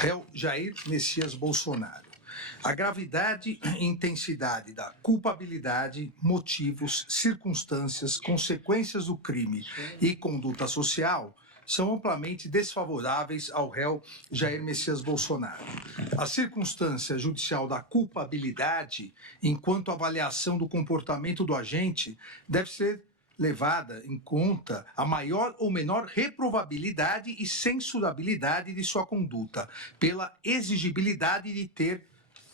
Réu Jair Messias Bolsonaro. A gravidade e intensidade da culpabilidade, motivos, circunstâncias, consequências do crime e conduta social são amplamente desfavoráveis ao réu Jair Messias Bolsonaro. A circunstância judicial da culpabilidade, enquanto avaliação do comportamento do agente, deve ser levada em conta a maior ou menor reprovabilidade e censurabilidade de sua conduta, pela exigibilidade de ter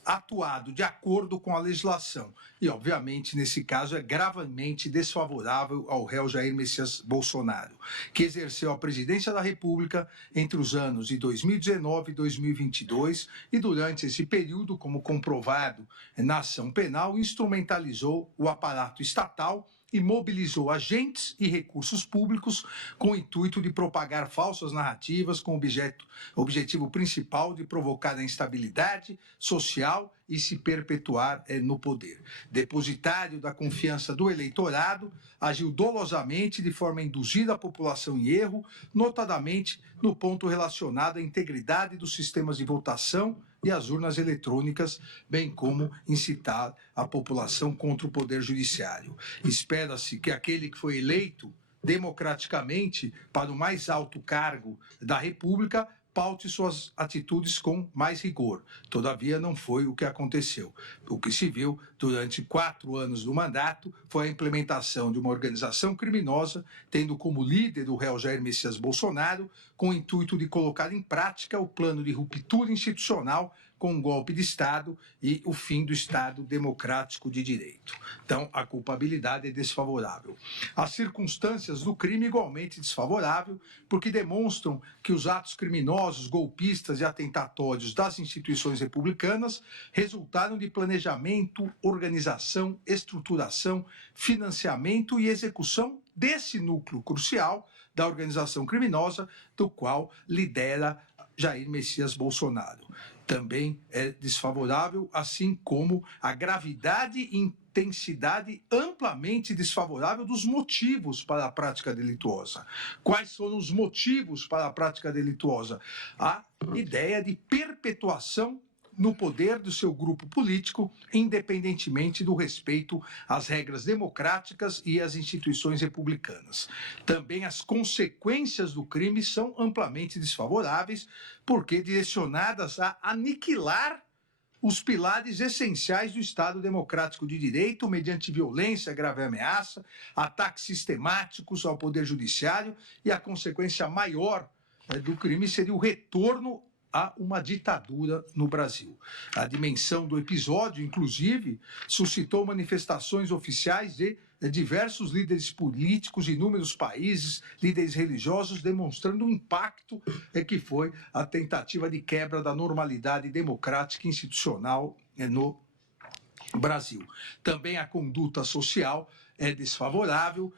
atuado de acordo com a legislação. E, obviamente, nesse caso, é gravemente desfavorável ao réu Jair Messias Bolsonaro, que exerceu a presidência da República entre os anos de 2019 e 2022 e, durante esse período, como comprovado na ação penal, instrumentalizou o aparato estatal e mobilizou agentes e recursos públicos com o intuito de propagar falsas narrativas com o objetivo principal de provocar a instabilidade social e se perpetuar no poder. Depositário da confiança do eleitorado, agiu dolosamente de forma a induzir a população em erro, notadamente no ponto relacionado à integridade dos sistemas de votação e as urnas eletrônicas, bem como incitar a população contra o Poder Judiciário. Espera-se que aquele que foi eleito democraticamente para o mais alto cargo da República paute suas atitudes com mais rigor. Todavia, não foi o que aconteceu. O que se viu durante 4 anos do mandato foi a implementação de uma organização criminosa, tendo como líder o réu Jair Messias Bolsonaro, com o intuito de colocar em prática o plano de ruptura institucional com um golpe de Estado e o fim do Estado democrático de direito. Então, a culpabilidade é desfavorável. As circunstâncias do crime igualmente desfavorável, porque demonstram que os atos criminosos, golpistas e atentatórios das instituições republicanas resultaram de planejamento, organização, estruturação, financiamento e execução desse núcleo crucial da organização criminosa, do qual lidera Jair Messias Bolsonaro. Também é desfavorável, assim como a gravidade e intensidade amplamente desfavorável dos motivos para a prática delituosa. Quais foram os motivos para a prática delituosa? A ideia de perpetuação no poder do seu grupo político, independentemente do respeito às regras democráticas e às instituições republicanas. Também as consequências do crime são amplamente desfavoráveis, porque direcionadas a aniquilar os pilares essenciais do Estado democrático de direito, mediante violência, grave ameaça, ataques sistemáticos ao Poder Judiciário, e a consequência maior do crime seria o retorno a uma ditadura no Brasil. A dimensão do episódio, inclusive, suscitou manifestações oficiais de diversos líderes políticos de inúmeros países, líderes religiosos, demonstrando o impacto que foi a tentativa de quebra da normalidade democrática e institucional no Brasil. Também a conduta social é desfavorável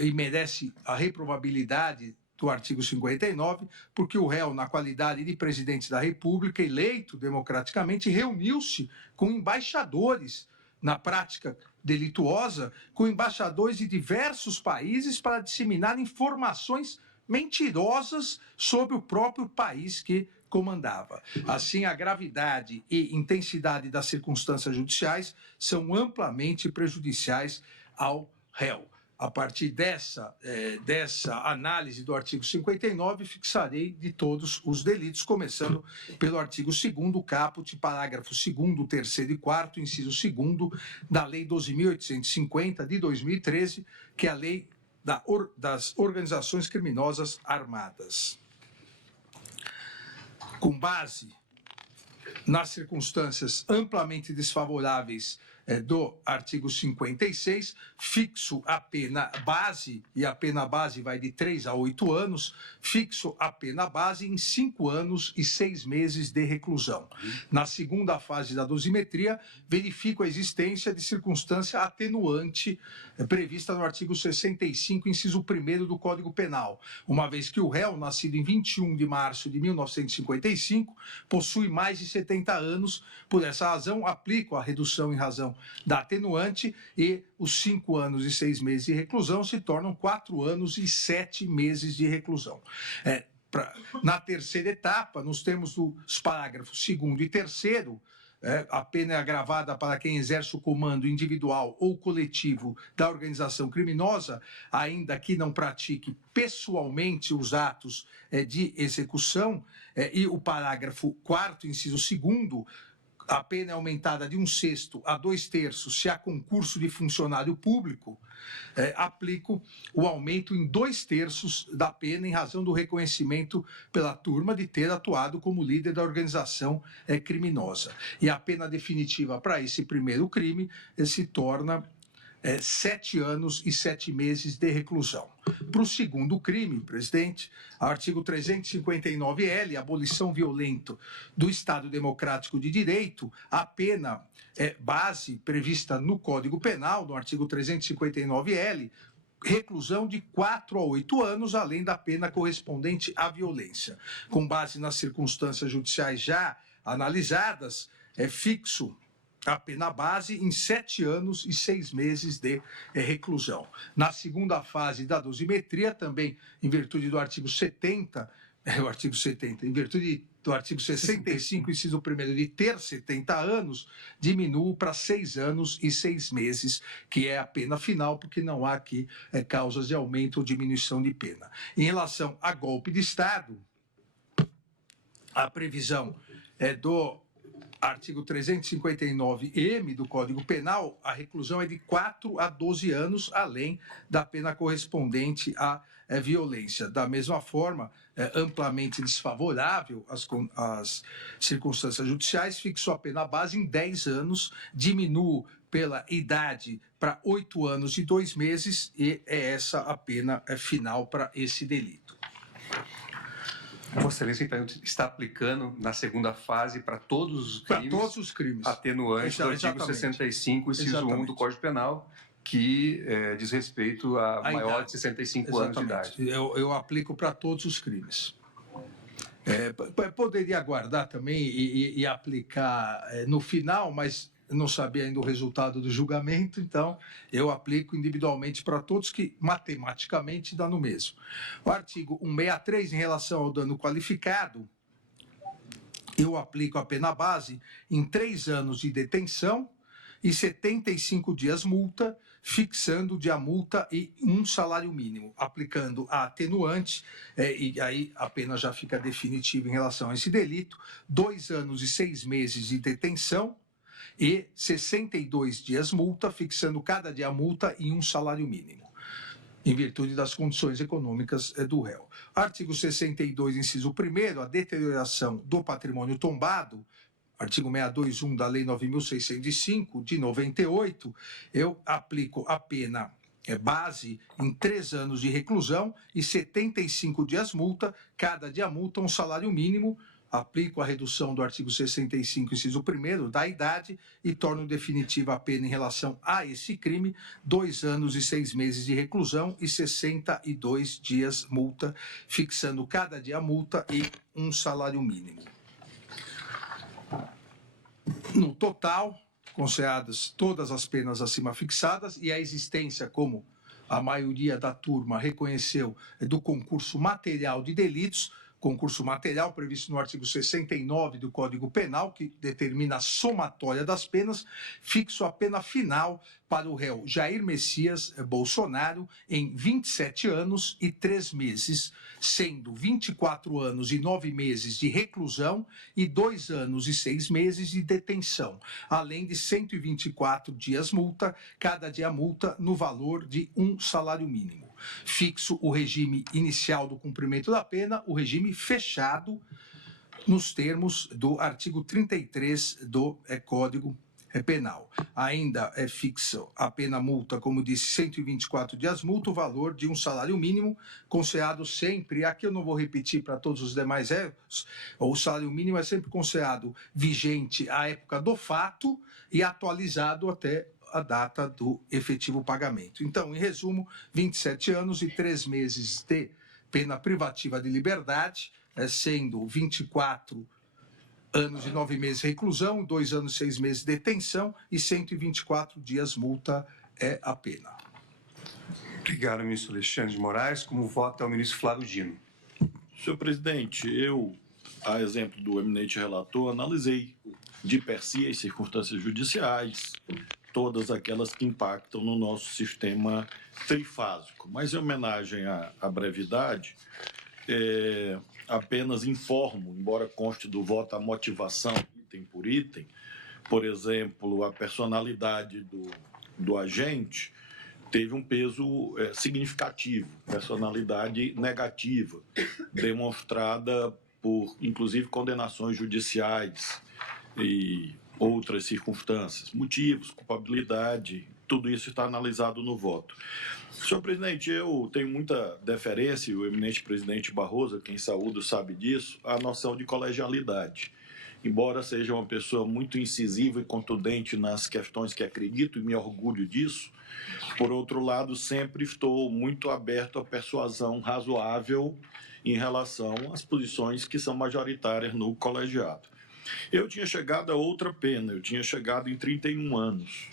e merece a reprovabilidade do artigo 59, porque o réu, na qualidade de presidente da República, eleito democraticamente, reuniu-se com embaixadores na prática delituosa, com embaixadores de diversos países para disseminar informações mentirosas sobre o próprio país que comandava. Assim, a gravidade e intensidade das circunstâncias judiciais são amplamente prejudiciais ao réu. A partir dessa análise do artigo 59, fixarei de todos os delitos, começando pelo artigo 2º, caput, parágrafo 2º, 3º e 4º, inciso 2º, da Lei 12.850, de 2013, que é a Lei das Organizações Criminosas Armadas. Com base nas circunstâncias amplamente desfavoráveis do artigo 56, fixo a pena base, e a pena base vai de 3 a 8 anos, fixo a pena base em 5 anos e 6 meses de reclusão. Na segunda fase da dosimetria, verifico a existência de circunstância atenuante prevista no artigo 65, inciso 1º do Código Penal, uma vez que o réu, nascido em 21 de março de 1955, possui mais de 70 anos. Por essa razão, aplico a redução em razão da atenuante e os 5 anos e 6 meses de reclusão se tornam 4 anos e 7 meses de reclusão. Na terceira etapa, nos termos dos parágrafos 2º e 3º, a pena é agravada para quem exerce o comando individual ou coletivo da organização criminosa, ainda que não pratique pessoalmente os atos de execução, e o parágrafo 4º, inciso 2º, a pena é aumentada de 1/6 a 2/3 se há concurso de funcionário público, aplico o aumento em 2/3 da pena em razão do reconhecimento pela turma de ter atuado como líder da organização criminosa. E a pena definitiva para esse primeiro crime se torna 7 anos e 7 meses de reclusão. Para o segundo crime, presidente, artigo 359-L, abolição violenta do Estado Democrático de Direito, a pena base prevista no Código Penal, no artigo 359-L, reclusão de 4 a 8 anos, além da pena correspondente à violência. Com base nas circunstâncias judiciais já analisadas, fixo a pena base em 7 anos e 6 meses de reclusão. Na segunda fase da dosimetria, também em virtude do artigo 70, em virtude do artigo 65, inciso 1º, de ter 70 anos, diminuo para 6 anos e 6 meses, que é a pena final, porque não há aqui causas de aumento ou diminuição de pena. Em relação a golpe de Estado, a previsão do artigo 359-M do Código Penal, a reclusão é de 4 a 12 anos, além da pena correspondente à violência. Da mesma forma, amplamente desfavorável às circunstâncias judiciais, fixou a pena base em 10 anos, diminuo pela idade para 8 anos e 2 meses, e é essa a pena final para esse delito. Vossa Excelência, então, está aplicando na segunda fase para todos os crimes. Para todos os crimes. Atenuante do artigo 65, inciso 1 do Código Penal, que diz respeito a maior idade de 65 anos de idade. Eu aplico para todos os crimes. Poderia aguardar também e aplicar no final, mas não sabia ainda o resultado do julgamento, então eu aplico individualmente para todos, que matematicamente dá no mesmo. O artigo 163, em relação ao dano qualificado, eu aplico a pena base em 3 anos de detenção e 75 dias multa, fixando de a multa e 1 salário mínimo, aplicando a atenuante, e aí a pena já fica definitiva em relação a esse delito, 2 anos e 6 meses de detenção, e 62 dias multa, fixando cada dia a multa em 1 salário mínimo, em virtude das condições econômicas do réu. Artigo 62, inciso 1º, a deterioração do patrimônio tombado, artigo 621 da Lei 9.605, de 98, eu aplico a pena base em 3 anos de reclusão e 75 dias multa, cada dia multa 1 salário mínimo, aplico a redução do artigo 65, inciso 1º, da idade, e torno definitiva a pena em relação a esse crime, 2 anos e 6 meses de reclusão e 62 dias multa, fixando cada dia multa e 1 salário mínimo. No total, consideradas todas as penas acima fixadas e a existência, como a maioria da turma reconheceu, do concurso material de delitos, concurso material previsto no artigo 69 do Código Penal, que determina a somatória das penas, fixo a pena final para o réu Jair Messias Bolsonaro em 27 anos e 3 meses, sendo 24 anos e 9 meses de reclusão e 2 anos e 6 meses de detenção, além de 124 dias multa, cada dia multa no valor de 1 salário mínimo. Fixo o regime inicial do cumprimento da pena, o regime fechado, nos termos do artigo 33 do Código Penal. Ainda é fixo a pena multa, como disse, 124 dias multa, o valor de 1 salário mínimo, considerado sempre, aqui eu não vou repetir para todos os demais réus, o salário mínimo é sempre considerado vigente à época do fato e atualizado até a data do efetivo pagamento. Então, em resumo, 27 anos e 3 meses de pena privativa de liberdade, sendo 24 anos e 9 meses de reclusão, 2 anos e 6 meses de detenção e 124 dias multa é a pena. Obrigado, ministro Alexandre de Moraes. Como voto é o ministro Flávio Dino. Senhor presidente, eu, a exemplo do eminente relator, analisei de per si as circunstâncias judiciais, todas aquelas que impactam no nosso sistema trifásico. Mas, em homenagem à brevidade, apenas informo, embora conste do voto a motivação, item por item, por exemplo, a personalidade do agente teve um peso significativo, personalidade negativa, demonstrada por, inclusive, condenações judiciais e outras circunstâncias, motivos, culpabilidade, tudo isso está analisado no voto. Senhor presidente, eu tenho muita deferência, e o eminente presidente Barroso, quem saúdo sabe disso, a noção de colegialidade. Embora seja uma pessoa muito incisiva e contundente nas questões que acredito e me orgulho disso, por outro lado, sempre estou muito aberto à persuasão razoável em relação às posições que são majoritárias no colegiado. Eu tinha chegado a outra pena, eu tinha chegado em 31 anos,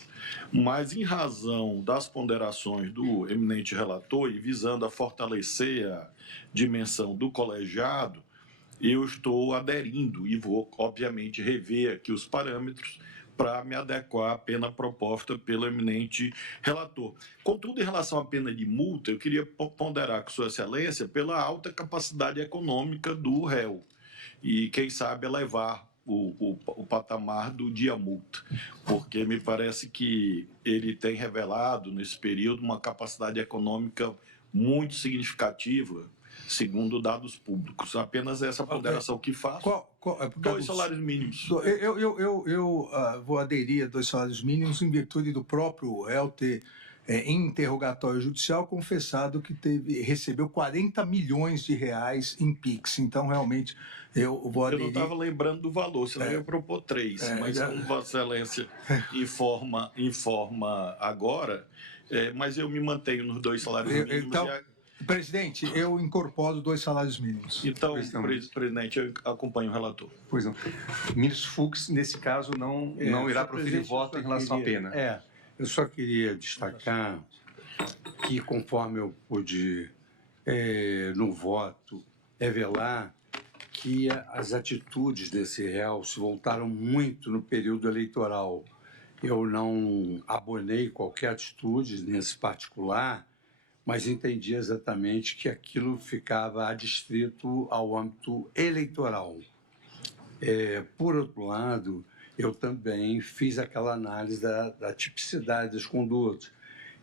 mas em razão das ponderações do eminente relator e visando a fortalecer a dimensão do colegiado, eu estou aderindo e vou, obviamente, rever aqui os parâmetros para me adequar à pena proposta pelo eminente relator. Contudo, em relação à pena de multa, eu queria ponderar com Sua Excelência pela alta capacidade econômica do réu e, quem sabe, elevar o patamar do dia-multa, porque me parece que ele tem revelado, nesse período, uma capacidade econômica muito significativa, segundo dados públicos. Apenas essa ponderação que faço. 2 salários mínimos. Eu vou aderir a 2 salários mínimos em virtude do próprio réu ter, em interrogatório judicial, confessado que recebeu 40 milhões de reais em PIX. Então, realmente, eu vou aderir. Eu não estava lembrando do valor, senão eu ia propor 3, mas como Vossa Excelência informa agora, mas eu me mantenho nos 2 salários mínimos. Então, presidente, eu incorporo 2 salários mínimos. Então, presidente, eu acompanho o relator. Pois não. O ministro Fux, nesse caso, não irá proferir voto em relação à pena. Eu só queria destacar que, conforme eu pude, no voto, revelar que as atitudes desse réu se voltaram muito no período eleitoral. Eu não abonei qualquer atitude nesse particular, mas entendi exatamente que aquilo ficava adstrito ao âmbito eleitoral. Por outro lado, eu também fiz aquela análise da tipicidade das condutas.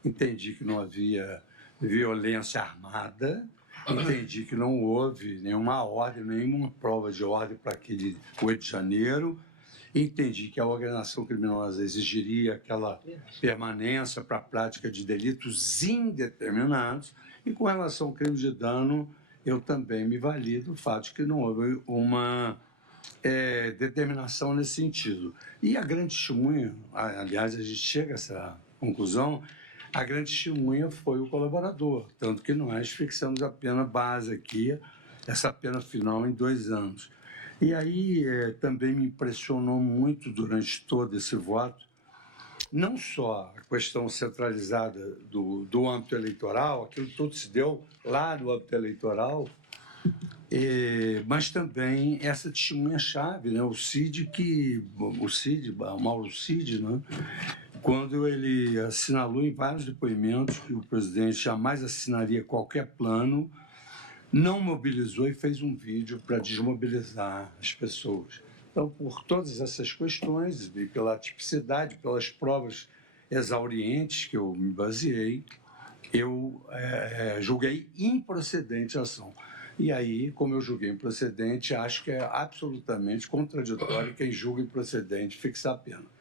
Entendi que não havia violência armada, entendi que não houve nenhuma ordem, nenhuma prova de ordem para aquele 8 de janeiro, entendi que a organização criminosa exigiria aquela permanência para a prática de delitos indeterminados, e com relação ao crime de dano, eu também me vali do fato de que não houve uma determinação nesse sentido. E a grande testemunha, aliás, a gente chega a essa conclusão, a grande testemunha foi o colaborador, tanto que nós fixamos a pena base aqui, essa pena final em 2 anos. E aí também me impressionou muito durante todo esse voto, não só a questão centralizada do âmbito eleitoral, aquilo tudo se deu lá no âmbito eleitoral, mas também essa testemunha-chave, né? O Mauro Cid, né? Quando ele assinalou em vários depoimentos que o presidente jamais assinaria qualquer plano, não mobilizou e fez um vídeo para desmobilizar as pessoas. Então, por todas essas questões, e pela tipicidade, pelas provas exaurientes que eu me baseei, eu julguei improcedente a ação. E aí, como eu julguei improcedente, acho que é absolutamente contraditório quem julga improcedente fixar a pena.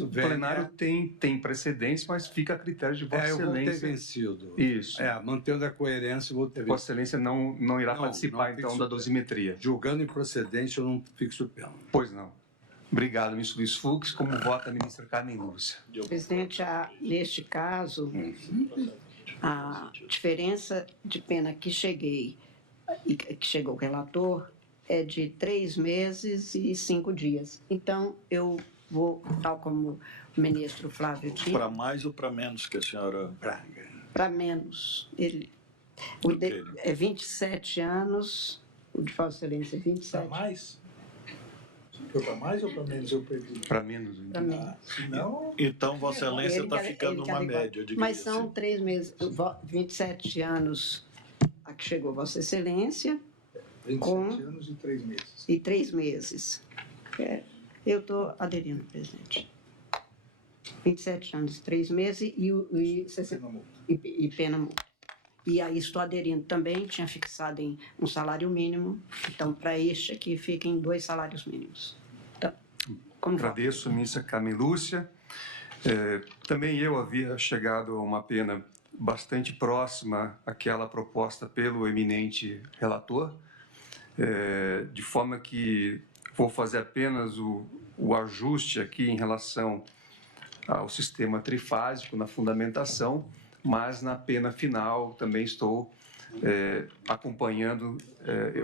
O plenário tem precedentes, mas fica a critério de Vossa Excelência. Eu vou ter vencido. Isso. Mantendo a coerência, eu vou ter vencido. Vossa Excelência não irá participar, então, da dosimetria. Julgando improcedente, eu não fixo pena. Pois não. Obrigado, ministro Luiz Fux. Como vota a ministra Carmen Lúcia? Presidente, neste caso, a diferença de pena que chegou o relator é de 3 meses e 5 dias. Então, eu vou, tal como o ministro Flávio disse... Para mais ou para menos que a senhora... Para menos. É 27 anos O de Vossa Excelência, Para 27. mais? Foi para mais ou para menos eu perdi? Para menos. Para mim. Se não, Então, Vossa Excelência está Ele ficando quer numa adequar. média, digamos Mas assim. são 3 meses, 27 anos a que chegou Vossa Excelência 27 anos e 3 meses. e 3 meses. Eu estou aderindo, presidente. 27 anos e 3 meses e pena multa. E aí estou aderindo também, tinha fixado em um salário mínimo, então para este aqui fica em 2 salários mínimos. Então, como Agradeço, ministra Carmen Lúcia. Também eu havia chegado a uma pena bastante próxima àquela proposta pelo eminente relator, de forma que vou fazer apenas o ajuste aqui em relação ao sistema trifásico na fundamentação, mas na pena final também estou acompanhando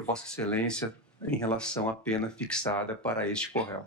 Vossa Excelência em relação à pena fixada para este co-réu.